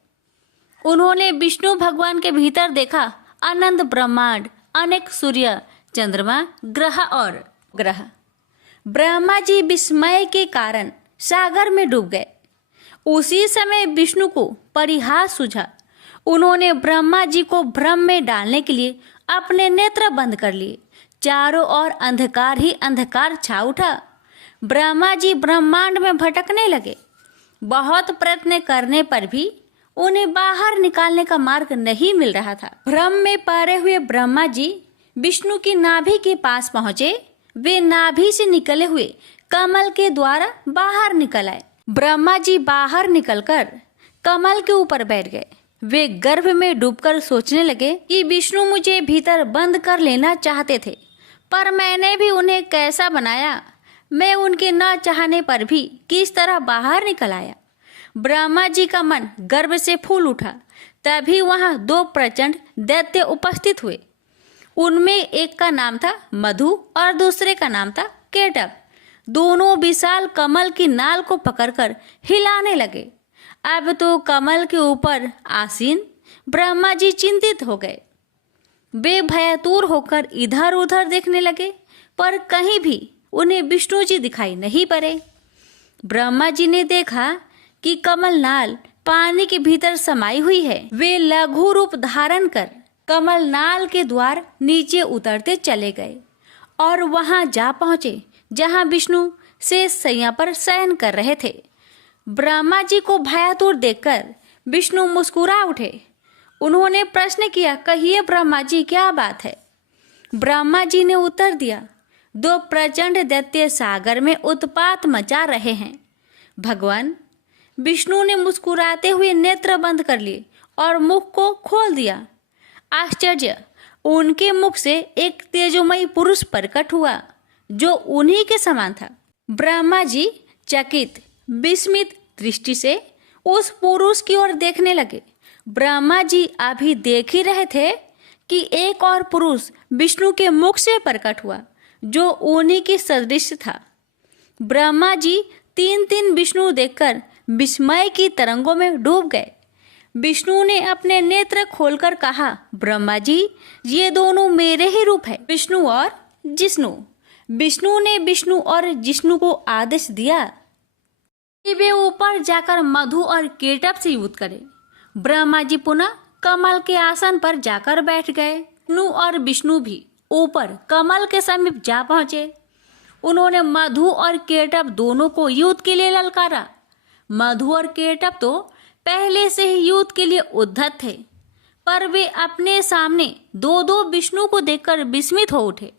उन्होंने विष्णु भगवान के भीतर देखा अनंत ब्रह्मांड, अनेक सूर्य, चंद्रमा, ग्रह और ग्रह। ब्रह्मा जी विस्मय के कारण सागर में डूब गए। उसी समय विष्णु को परिहास सूझा। उन्होंने ब्रह्मा जी को भ्रम में डालने के लिए अपने नेत्र बंद कर लिए। चारों ओर अंधकार ही अंधकार छा उठा। ब्रह्मा जी ब्रह्मांड में भटकने लगे। बहुत प्रयत्न करने पर भी उन्हें बाहर निकालने का मार्ग नहीं मिल रहा था। भ्रम में पड़े हुए ब्रह्मा जी विष्णु की नाभि के पास पहुंचे। वे नाभि से निकले हुए कमल के द्वारा बाहर निकल आए। ब्रह्मा जी बाहर निकलकर कमल के ऊपर बैठ गए। वे गर्भ में डूबकर सोचने लगे कि विष्णु मुझे भीतर बंद कर लेना चाहते थे, पर मैंने भी उन्हें कैसा बनाया। मैं उनके न चाहने पर भी किस तरह बाहर निकल आया। ब्रह्मा जी का मन गर्व से फूल उठा। तभी वहां दो प्रचंड दैत्य उपस्थित हुए। उनमें एक का नाम था मधु और दूसरे का नाम था केटव। दोनों विशाल कमल की नाल को पकड़कर हिलाने लगे। अब तो कमल के ऊपर आसीन ब्रह्मा जी चिंतित हो गए। वे भयतुर होकर इधर उधर देखने लगे, पर कहीं भी उन्हें विष्णु जी दिखाई नहीं पड़े। ब्रह्मा जी ने देखा कि कमल नाल पानी के भीतर समाई हुई है। वे लघु रूप धारण कर कमल नाल के द्वार नीचे उतरते चले गए और वहां जा पहुंचे जहां विष्णु शेष शैया पर शयन कर रहे थे। ब्रह्मा जी को भयातुर देखकर विष्णु मुस्कुरा उठे। उन्होंने प्रश्न किया, कहिए ब्रह्मा जी, क्या बात है? ब्रह्मा जी ने उत्तर दिया, दो प्रचंड दैत्य सागर में उत्पात मचा रहे हैं। भगवान विष्णु ने मुस्कुराते हुए नेत्र बंद कर लिए और मुख को खोल दिया। आश्चर्य, उनके मुख से एक तेजोमयी पुरुष प्रकट हुआ जो उन्हीं के समान था। ब्रह्मा जी चकित विस्मित दृष्टि से उस पुरुष की ओर देखने लगे। ब्रह्मा जी अभी देख ही रहे थे कि एक और पुरुष विष्णु के मुख से प्रकट हुआ जो उन्हीं की सदृश था। ब्रह्मा जी तीन तीन विष्णु देखकर विस्मय की तरंगों में डूब गए। विष्णु ने अपने नेत्र खोलकर कहा, ब्रह्मा जी, ये दोनों मेरे ही रूप है, विष्णु और जिष्णु। विष्णु ने विष्णु और जिष्णु को आदेश दिया कि वे ऊपर जाकर मधु और केटव से युद्ध करें। ब्रह्मा जी पुनः कमल के आसन पर जाकर बैठ गए। विष्णु और विष्णु भी ऊपर कमल के समीप जा पहुंचे। उन्होंने मधु और केटव दोनों को युद्ध के लिए ललकारा। मधु और केटव तो पहले से ही युद्ध के लिए उद्धत थे, पर वे अपने सामने दो दो विष्णु को देखकर विस्मित हो उठे।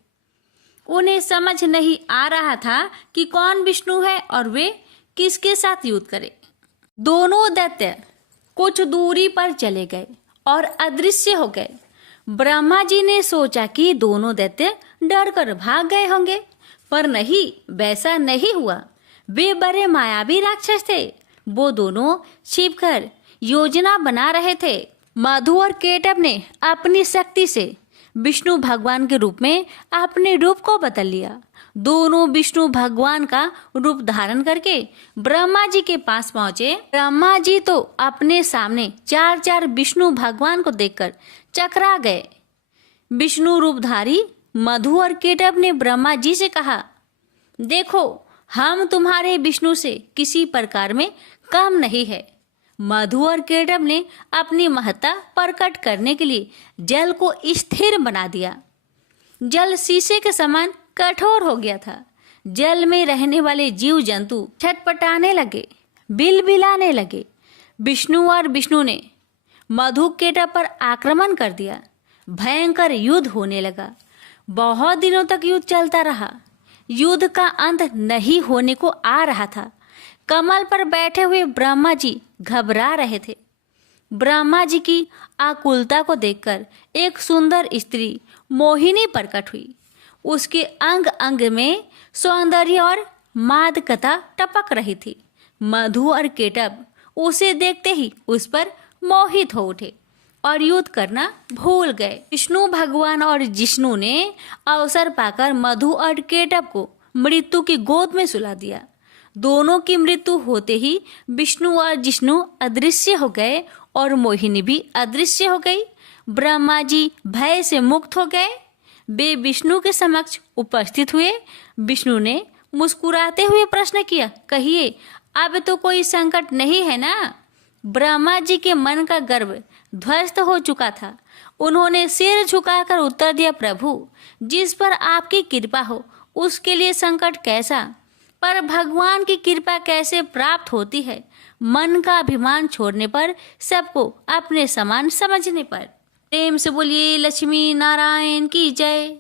उन्हें समझ नहीं आ रहा था कि कौन विष्णु है और वे किसके साथ युद्ध करें। दोनों दैत्य कुछ दूरी पर चले गए और अदृश्य हो गए। ब्रह्मा जी ने सोचा कि दोनों दैत्य डर कर भाग गए होंगे, पर नहीं, वैसा नहीं हुआ। वे बड़े मायावी राक्षस थे। वो दोनों छिपकर योजना बना रहे थे। मधु और केटव ने अपनी शक्ति से विष्णु भगवान के रूप में अपने रूप को बदल लिया। दोनों विष्णु भगवान का रूप धारण करके ब्रह्मा जी के पास पहुंचे। ब्रह्मा जी तो अपने सामने चार चार विष्णु भगवान को देखकर चकरा गए। विष्णु रूपधारी मधु और केटव ने ब्रह्मा जी से कहा, देखो, हम तुम्हारे विष्णु से किसी प्रकार में कम नहीं है। मधु और केटव ने अपनी महत्ता प्रकट करने के लिए जल को स्थिर बना दिया। जल शीशे के समान कठोर हो गया था। जल में रहने वाले जीव जंतु छटपटाने लगे, बिलबिलाने लगे। विष्णु ने मधु केटव पर आक्रमण कर दिया। भयंकर युद्ध होने लगा। बहुत दिनों तक युद्ध चलता रहा। युद्ध का अंत नहीं होने को आ रहा था। कमल पर बैठे हुए ब्रह्मा जी घबरा रहे थे। ब्रह्मा जी की आकुलता को देखकर एक सुंदर स्त्री मोहिनी प्रकट हुई। उसके अंग अंग में सौंदर्य और मादकता टपक रही थी। मधु और केटव उसे देखते ही उस पर मोहित हो उठे और युद्ध करना भूल गए। विष्णु भगवान और जिष्णु ने अवसर पाकर मधु और केटव को मृत्यु की गोद में सुला दिया। दोनों की मृत्यु होते ही विष्णु और जिष्णु अदृश्य हो गए और मोहिनी भी अदृश्य हो गई। ब्रह्मा जी भय से मुक्त हो गए। वे विष्णु के समक्ष उपस्थित हुए। विष्णु ने मुस्कुराते हुए प्रश्न किया, कहिए, अब तो कोई संकट नहीं है ना? ब्रह्मा जी के मन का गर्व ध्वस्त हो चुका था। उन्होंने सिर झुकाकर उत्तर दिया, प्रभु, जिस पर आपकी कृपा हो उसके लिए संकट कैसा, पर भगवान की कृपा कैसे प्राप्त होती है? मन का अभिमान छोड़ने पर, सबको अपने समान समझने पर। प्रेम से बोलिए लक्ष्मी नारायण की जय।